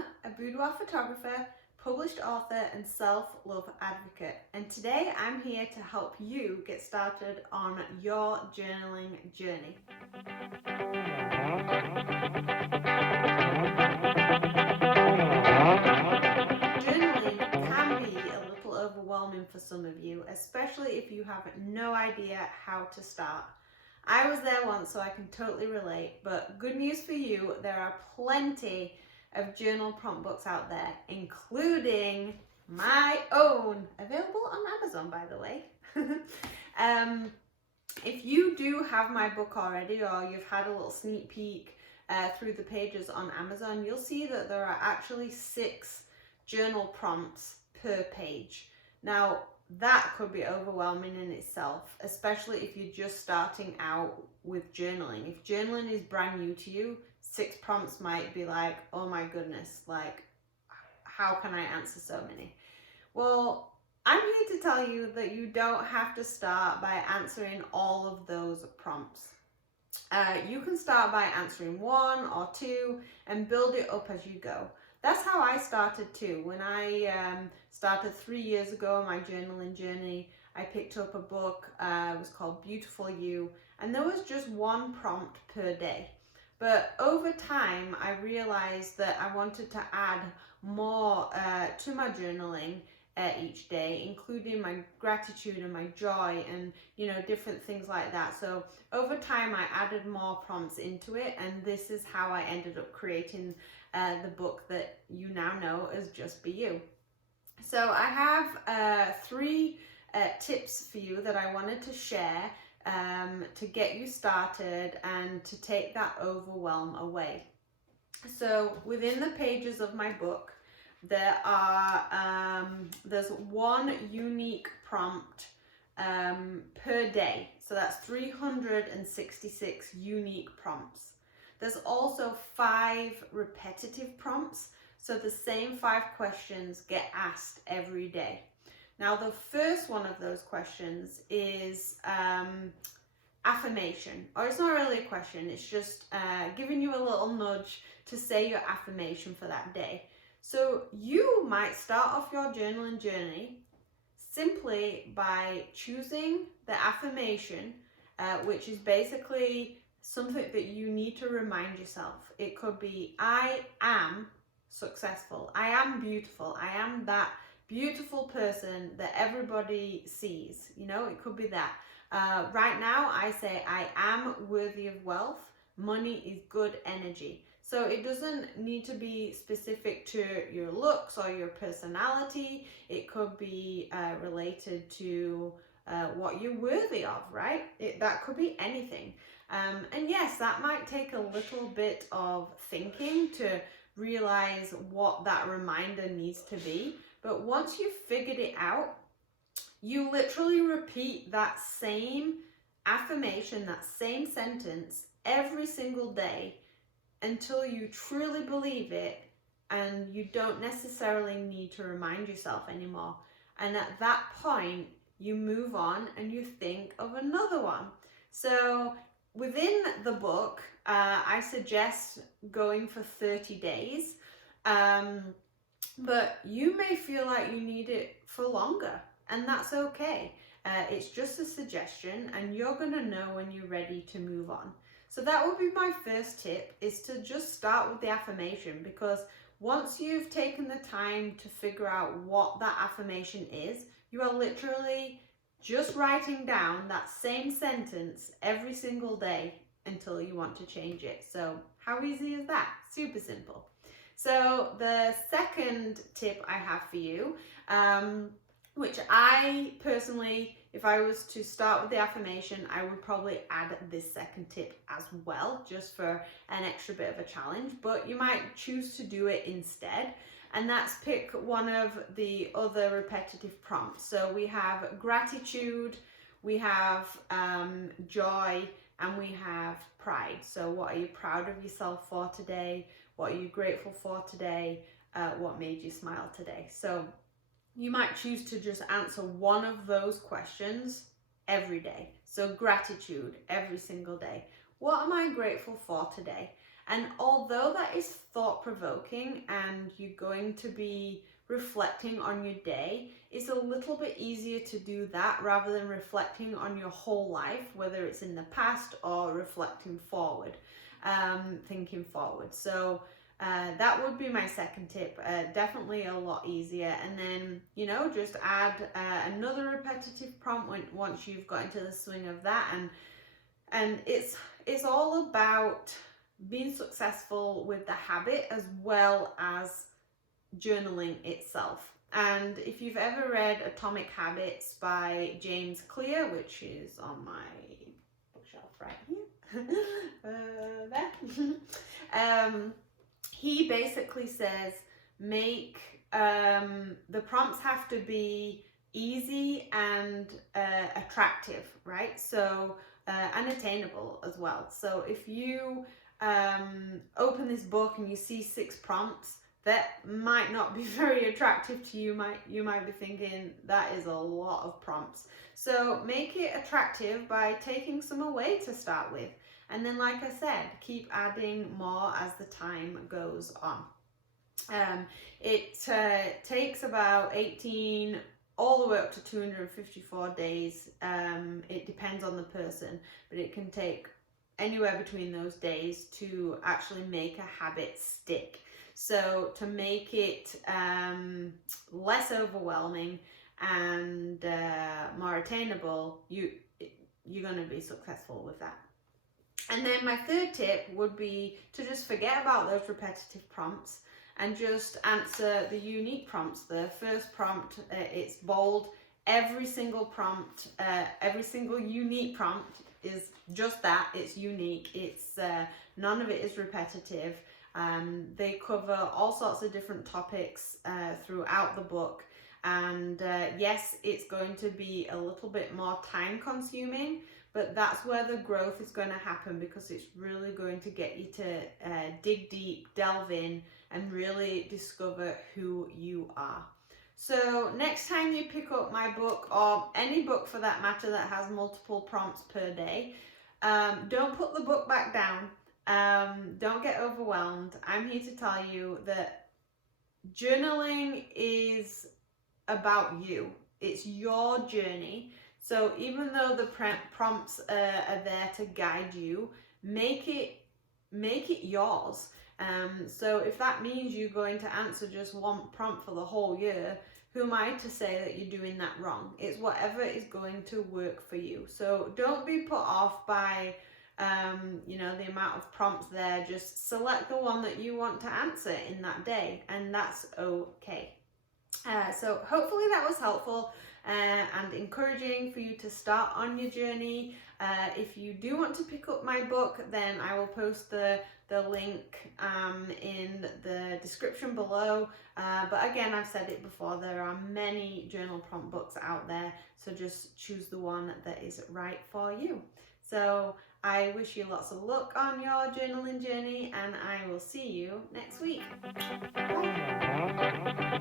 Emma, a boudoir photographer, published author, and self-love advocate. And today I'm here to help you get started on your journaling journey. Journaling can be a little overwhelming for some of you, especially if you have no idea how to start. I was there once, so I can totally relate, but good news for you, there are plenty of journal prompt books out there, including my own, available on Amazon, by the way. If you do have my book already, or you've had a little sneak peek through the pages on Amazon, you'll see that there are actually 6 journal prompts per page. Now, that could be overwhelming in itself, especially if you're just starting out with journaling. If journaling is brand new to you, 6 prompts might be like, oh my goodness, like, how can I answer so many? Well, I'm here to tell you that you don't have to start by answering all of those prompts. You can start by answering 1 or 2 and build it up as you go. That's how I started too. When I started 3 years ago on my journaling journey, I picked up a book, it was called Beautiful You, and there was just 1 prompt per day. But over time, I realized that I wanted to add more to my journaling each day, including my gratitude and my joy and, you know, different things like that. So over time, I added more prompts into it, and this is how I ended up creating the book that you now know as Just Be You. So I have 3 tips for you that I wanted to share to get you started and to take that overwhelm away. So within the pages of my book, there's 1 unique prompt per day. So that's 366 unique prompts. There's also 5 repetitive prompts. So the same 5 questions get asked every day. Now, the first one of those questions is affirmation, or it's not really a question, it's just giving you a little nudge to say your affirmation for that day. So you might start off your journaling journey simply by choosing the affirmation, which is basically something that you need to remind yourself. It could be, I am successful, I am beautiful, I am that beautiful person that everybody sees. You know, it could be that. Right now, I say, I am worthy of wealth, money is good energy. So it doesn't need to be specific to your looks or your personality. It could be related to what you're worthy of, right? That could be anything. And yes, that might take a little bit of thinking to realize what that reminder needs to be. But once you've figured it out, you literally repeat that same affirmation, that same sentence every single day until you truly believe it and you don't necessarily need to remind yourself anymore. And at that point, you move on and you think of another one. So within the book, I suggest going for 30 days, but you may feel like you need it for longer, and that's okay. It's just a suggestion, and you're gonna know when you're ready to move on. So that would be my first tip, is to just start with the affirmation, because once you've taken the time to figure out what that affirmation is, you are literally just writing down that same sentence every single day until you want to change it. So how easy is that? Super simple. So the second tip I have for you, which I personally, if I was to start with the affirmation, I would probably add this second tip as well, just for an extra bit of a challenge, but you might choose to do it instead. And that's pick one of the other repetitive prompts. So we have gratitude, we have joy, and we have pride. So what are you proud of yourself for today? What are you grateful for today? What made you smile today? So you might choose to just answer one of those questions every day. So gratitude every single day. What am I grateful for today? And although that is thought-provoking and you're going to be reflecting on your day, it's a little bit easier to do that rather than reflecting on your whole life, whether it's in the past or reflecting forward, thinking forward. So that would be my second tip. Definitely a lot easier. And then, you know, just add another repetitive prompt once you've got into the swing of that. And it's all about being successful with the habit as well as journaling itself. And if you've ever read Atomic Habits by James Clear, which is on my bookshelf right here, there. He basically says make the prompts have to be easy and attractive, right? So and attainable as well. So if you open this book and you see 6 prompts that might not be very attractive to you, you might be thinking that is a lot of prompts. So make it attractive by taking some away to start with. And then, like I said, keep adding more as the time goes on. It takes about 18 all the way up to 254 days. It depends on the person, but it can take anywhere between those days to actually make a habit stick. So to make it less overwhelming and more attainable, you're going to be successful with that. And then my third tip would be to just forget about those repetitive prompts and just answer the unique prompts. The first prompt, it's bold. Every single prompt, every single unique prompt is just that. It's unique. It's none of it is repetitive. They cover all sorts of different topics throughout the book. And yes, it's going to be a little bit more time consuming, but that's where the growth is going to happen, because it's really going to get you to dig deep, delve in, and really discover who you are. So next time you pick up my book, or any book for that matter that has multiple prompts per day, don't put the book back down. Don't get overwhelmed. I'm here to tell you that journaling is about you. It's your journey. So even though the prompts are there to guide you, make it yours. So if that means you're going to answer just one prompt for the whole year, who am I to say that you're doing that wrong? It's whatever is going to work for you. So don't be put off by you know, the amount of prompts there. Just select the one that you want to answer in that day, and that's okay. So hopefully that was helpful and encouraging for you to start on your journey. If you do want to pick up my book, then I will post the link in the description below. But again, I've said it before, there are many journal prompt books out there, so just choose the one that is right for you. So I wish you lots of luck on your journaling journey, and I will see you next week. Bye.